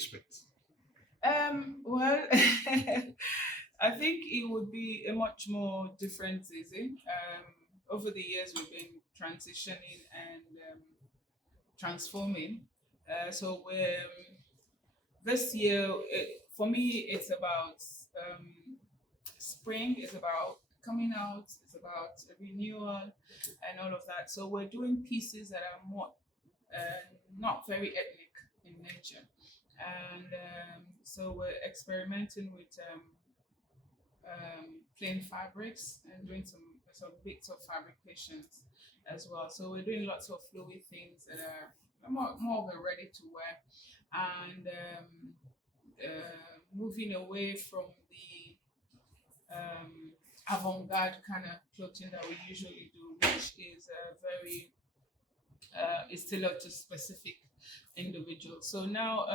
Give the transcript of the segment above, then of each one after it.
expect? Well, I think it would be a much more different Zizi. Over the years, we've been transitioning and transforming. So we're this year, for me, it's about spring. It's about coming out. It's about a renewal and all of that. So we're doing pieces that are more not very ethnic in nature, and so we're experimenting with plain fabrics and doing some bits of fabrications as well. So we're doing lots of flowy things that are more of a ready to wear, and moving away from the avant-garde kind of clothing that we usually do, which is very is tailored to specific individuals. So now,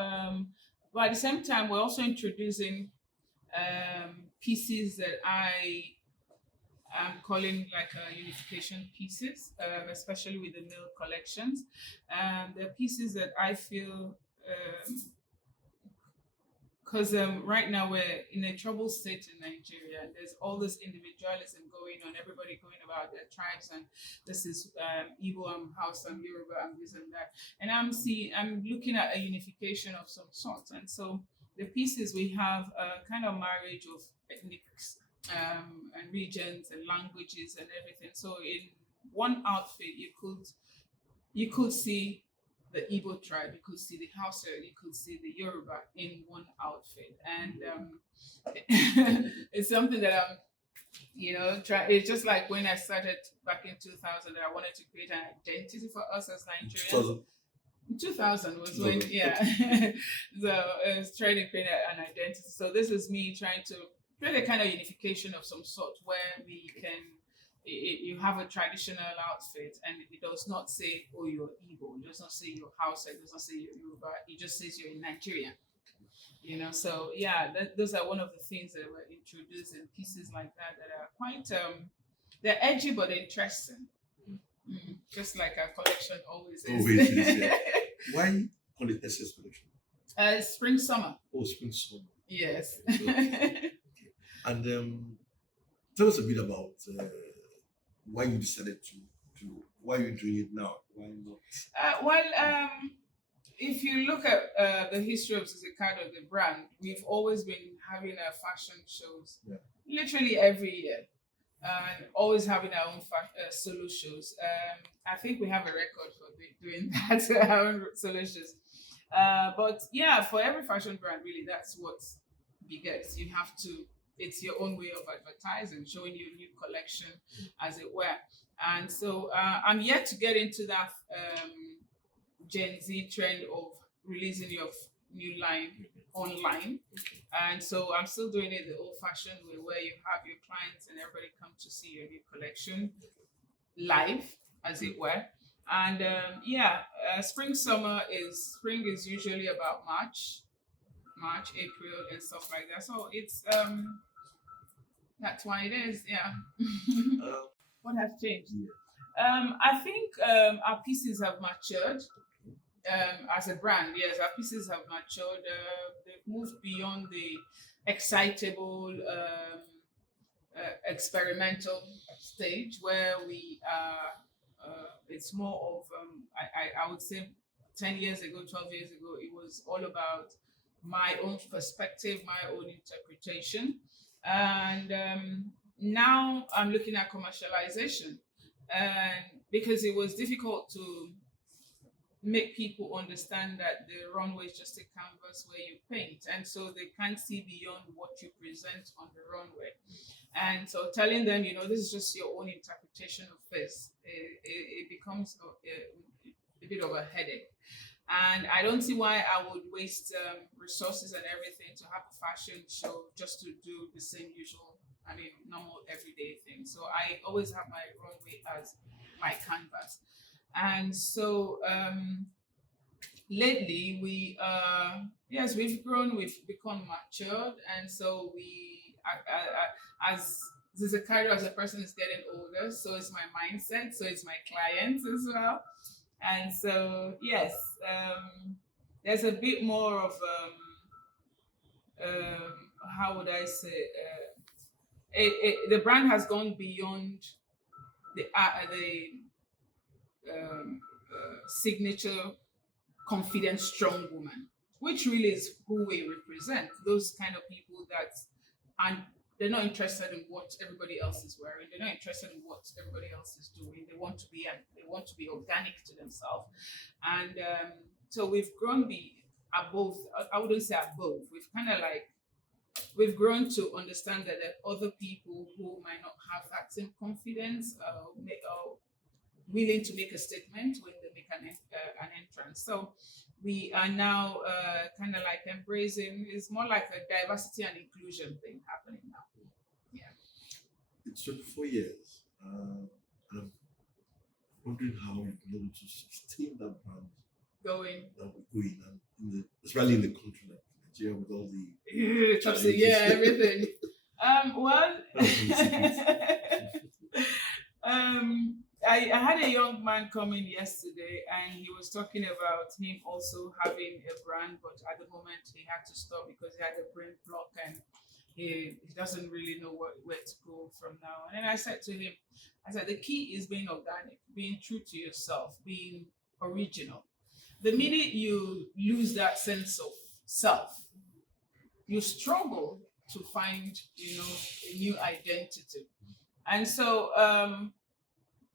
but at the same time, we're also introducing pieces that I am calling like unification pieces, especially with the male collections. They're pieces that I feel because right now we're in a troubled state in Nigeria. And there's all this individualism going on, everybody going about their tribes, and this is Igbo, I'm Hausa, I'm Yoruba, I'm this and that. And I'm looking at a unification of some sort. And so the pieces we have a kind of marriage of ethnics and regions and languages and everything. So in one outfit, you could see the Igbo tribe, you could see the Hausa, you could see the Yoruba in one outfit, and it's something that I'm, try. It's just like when I started back in 2000, that I wanted to create an identity for us as Nigerians. 2000 was when, yeah. So I was trying to create an identity. So this is me trying to create a kind of unification of some sort where we can. You have a traditional outfit, and it does not say, "Oh, you're Igbo." It does not say your house. It does not say you're Yoruba. It just says you're in Nigeria. So yeah, those are one of the things that were introduced in pieces like that are quite they're edgy but interesting. Just like our collection always is. Always is, yeah. Why call it SS collection? Spring summer. Oh, spring summer. Yes. Okay. And tell us a bit about why you decided to why you're doing it now. Why not? If you look at the history of Zizi, the brand, we've always been having fashion shows, literally every year, and always having our own solo shows. I think we have a record for doing that, our own solo shows. But yeah, for every fashion brand, really, that's what begets. You have to. It's your own way of advertising, showing you a new collection, as it were. And so I'm yet to get into that Gen Z trend of releasing your new line online. And so I'm still doing it the old-fashioned way, where you have your clients and everybody come to see your new collection live, as it were. And spring is usually about March, April, and stuff like that. So it's that's why it is. Yeah. What has changed? I think our pieces have matured as a brand. Yes, our pieces have matured. They've moved beyond the excitable, experimental stage where we are. It's more of I would say 10 years ago, 12 years ago, it was all about my own perspective, my own interpretation. And now I'm looking at commercialization, and because it was difficult to make people understand that the runway is just a canvas where you paint, and so they can't see beyond what you present on the runway. And so telling them, this is just your own interpretation of this, it becomes a bit of a headache. And I don't see why I would waste resources and everything to have a fashion show just to do the same normal everyday thing. So I always have my runway as my canvas. And so lately we've grown, we've become matured. And so as Cardow as a person is getting older, so is my mindset, so is my clients as well. And so, yes, there's a bit more of how would I say the brand has gone beyond the signature confident strong woman, which really is who we represent. Those kind of people that and they're not interested in what everybody else is wearing. They're not interested in what everybody else is doing. They want to be organic to themselves, and so we've grown above. I wouldn't say above. We've grown to understand that there are other people who might not have that same confidence, willing to make a statement when they make an entrance. So we are now kind of like embracing. It's more like a diversity and inclusion thing happening now. Yeah. It's 24 years. And I'm wondering how you've been able to sustain that brand Going. that we're going, and especially in the country like Nigeria with all the everything. Well, I had a young man come in yesterday, and he was talking about him also having a brand, but at the moment he had to stop because he had a brain block and he doesn't really know where to go from now. And then I said to him, the key is being organic, being true to yourself, being original. The minute you lose that sense of self, you struggle to find, a new identity. And so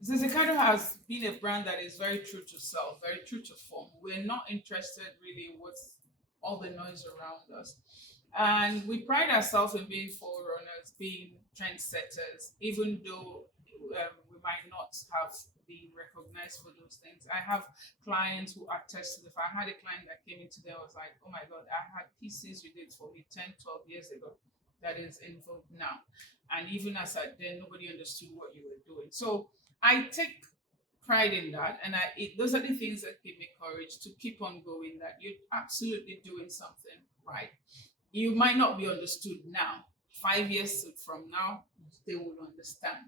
Zizi has been a brand that is very true to self, very true to form. We're not interested really in what's all the noise around us. And we pride ourselves in being forerunners, being trendsetters, even though we might not have been recognized for those things. I have clients who attest to the fact. I had a client that came into there, was like, oh my God, I had pieces you did for me 10, 12 years ago that is in vogue now. And even as at then, nobody understood what you were doing. So I take pride in that. And those are the things that give me courage to keep on going, that you're absolutely doing something right. You might not be understood now. 5 years from now, they will understand.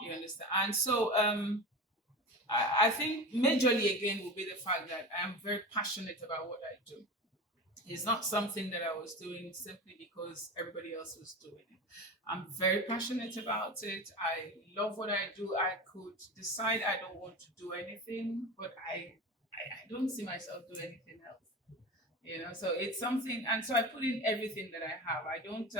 You understand? And so I think majorly again will be the fact that I'm very passionate about what I do. It's not something that I was doing simply because everybody else was doing it. I'm very passionate about it. I love what I do. I could decide I don't want to do anything, but I don't see myself do anything else. So it's something, and so I put in everything that I have. I don't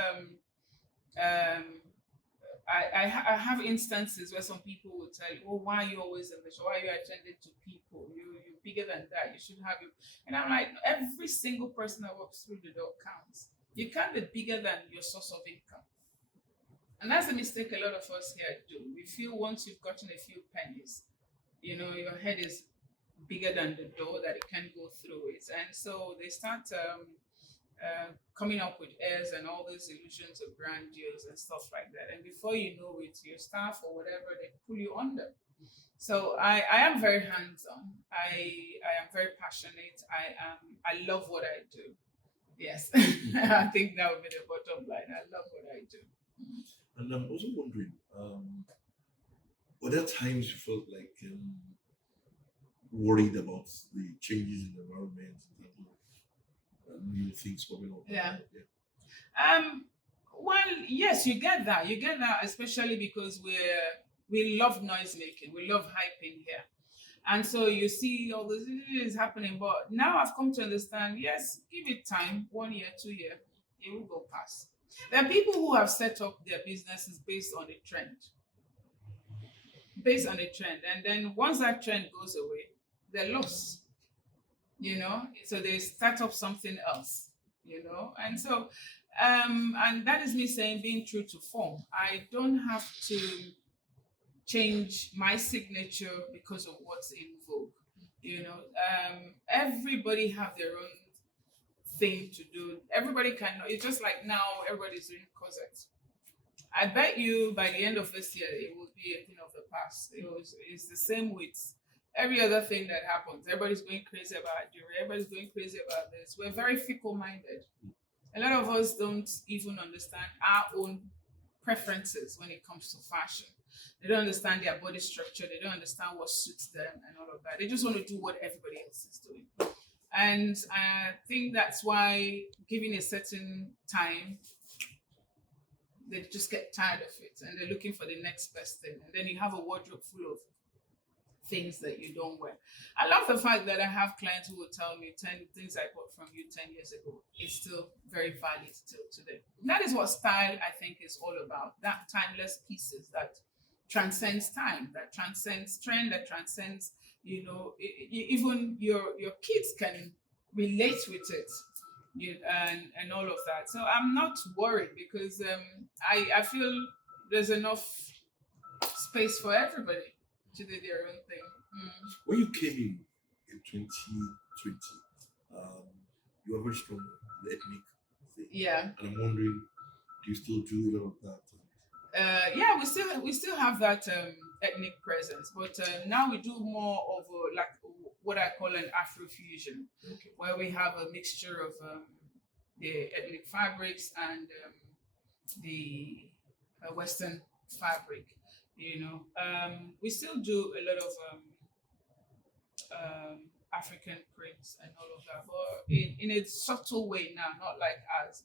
I have instances where some people will tell you, oh, why are you always in the show? Why are you attending to people? You're bigger than that. You should have you. And I'm like, every single person that walks through the door counts. You can't be bigger than your source of income. And that's the mistake a lot of us here do. We feel once you've gotten a few pennies, your head is bigger than the door, that it can go through it. And so they start coming up with airs and all these illusions of grandiose and stuff like that. And before you know it, your staff or whatever, they pull you under. So I am very hands-on. I am very passionate. I love what I do. Yes. I think that would be the bottom line. I love what I do. And I'm also wondering, were there times you felt like worried about the changes in the environment, new things coming up? Yeah. Well, yes, you get that. You get that, especially because we love noise making. We love hyping here. And so you see all this is happening. But now I've come to understand, yes, give it time, 1 year, 2 years, it will go past. There are people who have set up their businesses based on a trend. And then once that trend goes away, they're lost. So they start up something else, and so and that is me saying being true to form. I don't have to change my signature because of what's in vogue. Everybody have their own thing to do. Everybody can know. It's just like now everybody's doing corsets. I bet you by the end of this year it will be a thing of the past. It's the same with every other thing that happens. Everybody's going crazy about jewelry. Everybody's going crazy about this. We're very fickle-minded. A lot of us don't even understand our own preferences when it comes to fashion. They don't understand their body structure. They don't understand what suits them and all of that. They just want to do what everybody else is doing. And I think that's why, given a certain time, they just get tired of it and they're looking for the next best thing. And then you have a wardrobe full of things that you don't wear. I love the fact that I have clients who will tell me 10 things I bought from you 10 years ago is still very valid till today. That is what style, I think, is all about. That timeless pieces that transcends time, that transcends trend, that transcends, even your kids can relate with it. And all of that. So I'm not worried because I feel there's enough space for everybody to do their own thing. When you came in 2020, you were very strong in the ethnic thing. Yeah. And I'm wondering, do you still do a lot of that? Yeah, we still have that ethnic presence, but now we do more of like what I call an Afrofusion, Okay. where we have a mixture of the ethnic fabrics and the Western fabric. We still do a lot of African prints and all of that, but in a subtle way now, not like as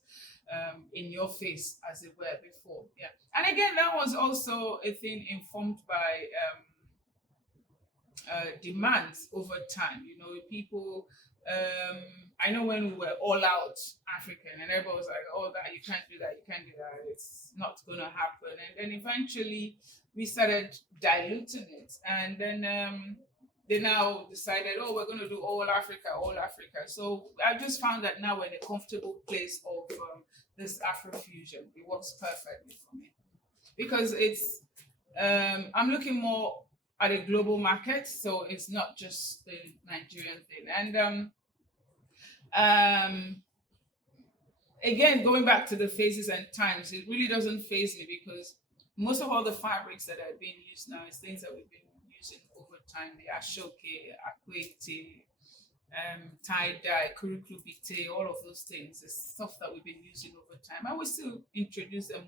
in your face as it were before. Yeah, and again, that was also a thing informed by demands over time. People. I know when we were all out African, and everybody was like, "Oh, that you can't do that, you can't do that. It's not going to happen." And then eventually we started diluting it, and then they now decided, "Oh, we're going to do all Africa, all Africa." So I just found that now we're in a comfortable place of this Afrofusion. It works perfectly for me because it's. I'm looking more at a global market, so it's not just the Nigerian thing. And again, going back to the phases and times, it really doesn't phase me because most of all the fabrics that are being used now is things that we've been using over time: the ashoke, akwete, tie-dye, kuruklubite, all of those things. It's stuff that we've been using over time, and we still introduce them,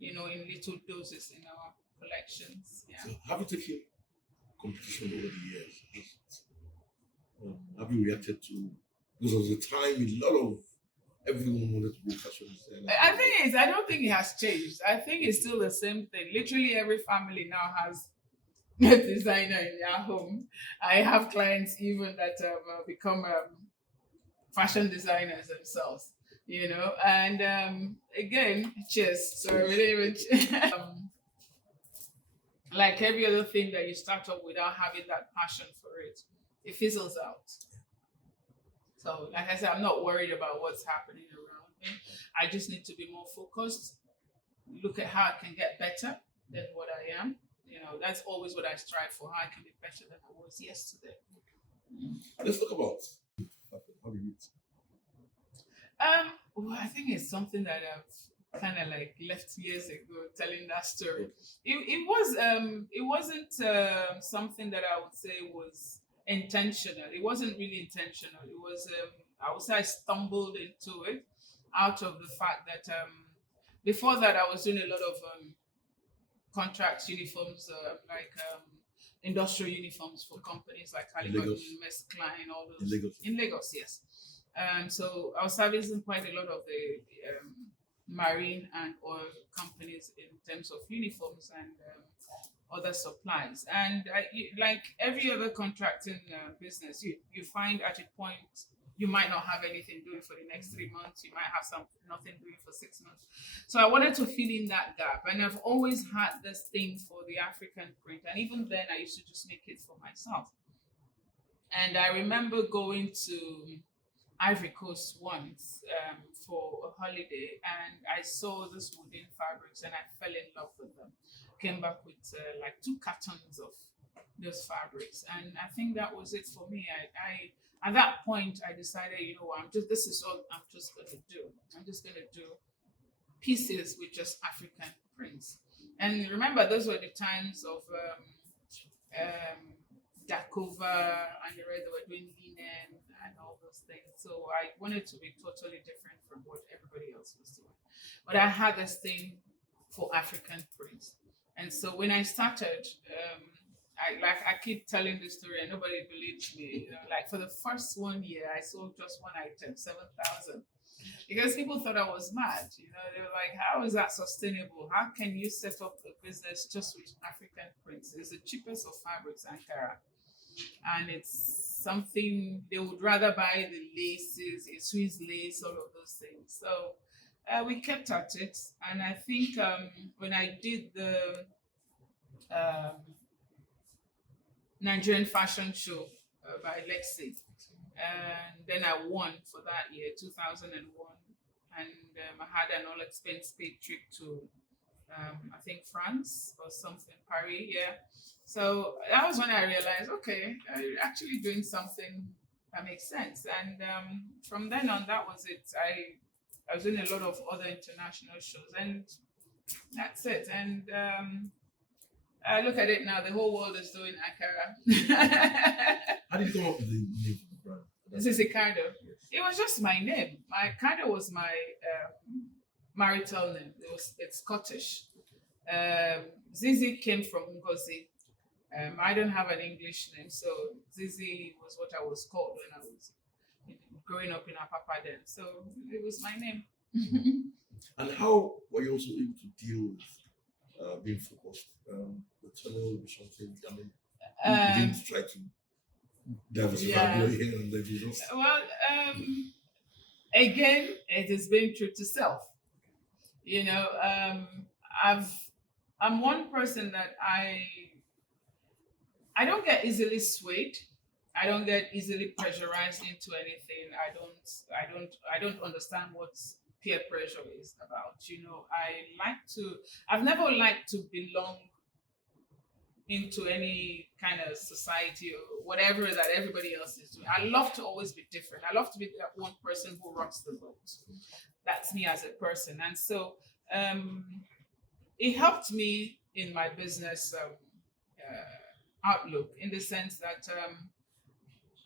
in little doses in our collections. Yeah. So have you taken competition over the years? Have you reacted to? Because of the time, a lot of everyone wanted to go fashion designer. I don't think it has changed. I think it's still the same thing. Literally every family now has a designer in their home. I have clients even that have become fashion designers themselves, and again, cheers. So really, like every other thing that you start up without having that passion for it, it fizzles out. So, like I said, I'm not worried about what's happening around me. I just need to be more focused, look at how I can get better than what I am. That's always what I strive for, how I can be better than I was yesterday. Let's talk about how do you eat? Well, I think it's something that I've kind of like left years ago, telling that story. It wasn't something that I would say was intentional. It wasn't really intentional. It was I would say I stumbled into it out of the fact that before that I was doing a lot of contracts, uniforms, industrial uniforms for companies like Halliburton, Mess Klein, all those in Lagos, yes. So I was servicing quite a lot of the marine and oil companies in terms of uniforms and other supplies. And like every other contracting business, you find at a point you might not have anything doing for the next 3 months. You might have nothing doing for 6 months. So I wanted to fill in that gap. And I've always had this thing for the African print. And even then, I used to just make it for myself. And I remember going to Ivory Coast once for a holiday, and I saw this wooden fabrics, and I fell in love with them. Came back with like 2 cartons of those fabrics, and I think that was it for me. I at that point I decided, this is all I'm just gonna do. I'm just gonna do pieces with just African prints. And remember, those were the times of Dakova and the rest. They were doing linen and all those things. So I wanted to be totally different from what everybody else was doing. But I had this thing for African prints. And so when I started, I keep telling this story and nobody believes me. Like for the first 1 year, I sold just one item, 7,000, because people thought I was mad. They were like, "How is that sustainable? How can you set up a business just with African prints? It's the cheapest of fabrics, Ankara, and it's something they would rather buy the laces, a Swiss lace, all of those things." So we kept at it, and I think when I did the um, Nigerian fashion show by Lexi. And then I won for that year, 2001. And I had an all expense paid trip to, I think, France or something, Paris, yeah. So that was when I realized, okay, I'm actually doing something that makes sense. And from then on, that was it. I was doing a lot of other international shows, and that's it. And I look at it now, the whole world is doing Ankara. How did you come up with the name of the brand? Zizi Cardow. Yes. It was just my name. My Cardow was my marital name. It's Scottish. Zizi came from Ngozi. I don't have an English name, so Zizi was what I was called when I was growing up in Apapa then. So it was my name. And how were you also able to deal with being focused? The tunnel will be something. I mean, you didn't try to diversify your here and there. Well, again, it is being true to self. I'm one person that I don't get easily swayed. I don't get easily pressurized into anything. I don't understand what peer pressure is about. I've never liked to belong into any kind of society or whatever that everybody else is doing. I love to always be different. I love to be that one person who rocks the boat. That's me as a person. And so it helped me in my business outlook, in the sense that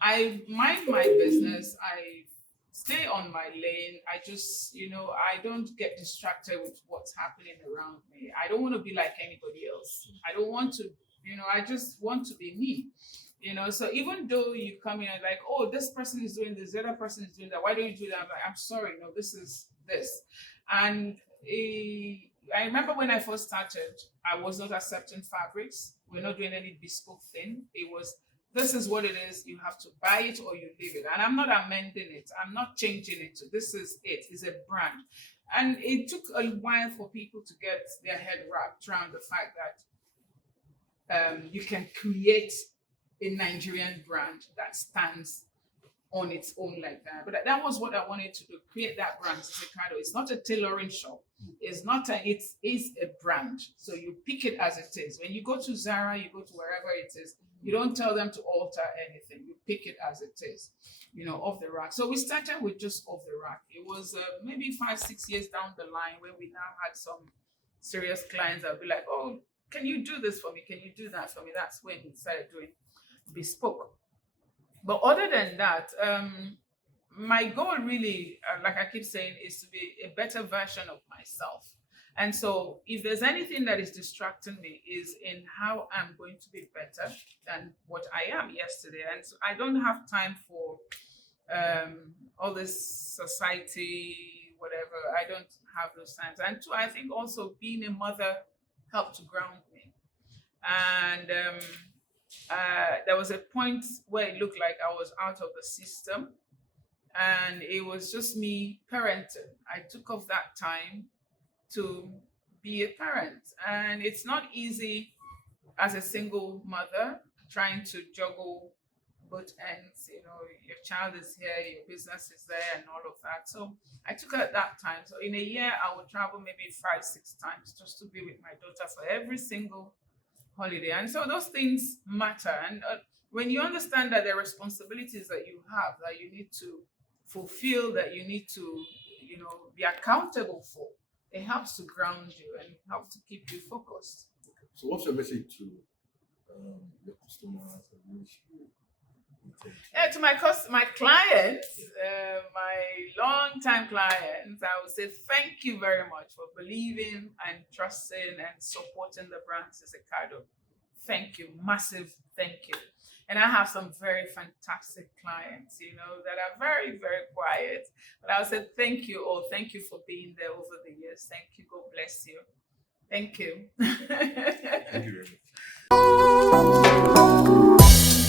I mind my business. I stay on my lane. I just, I don't get distracted with what's happening around me. I don't want to be like anybody else. I don't want to, I just want to be me. So even though you come in and like, oh, this person is doing this, the other person is doing that, why don't you do that? I'm like, I'm sorry, no, this is this. And I remember when I first started, I was not accepting fabrics. We're not doing any bespoke thing. It was, this is what it is. You have to buy it or you leave it. And I'm not amending it. I'm not changing it. This is it. It's a brand. And it took a while for people to get their head wrapped around the fact that you can create a Nigerian brand that stands on its own like that. But that was what I wanted to do, create that brand. Cardow. It's not a tailoring shop. It is a brand. So you pick it as it is. When you go to Zara, you go to wherever it is, you don't tell them to alter anything. You pick it as it is, off the rack. So we started with just off the rack. It was maybe 5-6 years down the line when we now had some serious clients that would be like, oh, can you do this for me? Can you do that for me? That's when we started doing bespoke. But other than that, my goal really, like I keep saying, is to be a better version of myself. And so if there's anything that is distracting me is in how I'm going to be better than what I am yesterday. And so I don't have time for all this society, whatever. I don't have those times. And two, I think also being a mother helped to ground me. And there was a point where it looked like I was out of the system, and it was just me parenting. I took off that time to be a parent, and it's not easy as a single mother trying to juggle both ends. Your child is here, your business is there, and all of that. So I took it at that time. So in a year, I would travel maybe 5-6 times just to be with my daughter for every single holiday. And so those things matter. And when you understand that there are responsibilities that you have, that you need to fulfill, that you need to, be accountable for, it helps to ground you and helps to keep you focused. So what's your message to your customers? To my clients, my long-time clients, I would say thank you very much for believing and trusting and supporting the brand Zizi Cardow. thank you, massive thank you. And I have some very fantastic clients, that are very, very quiet. But I'll say thank you, or thank you for being there over the years. Thank you. God bless you. Thank you. Thank you very much.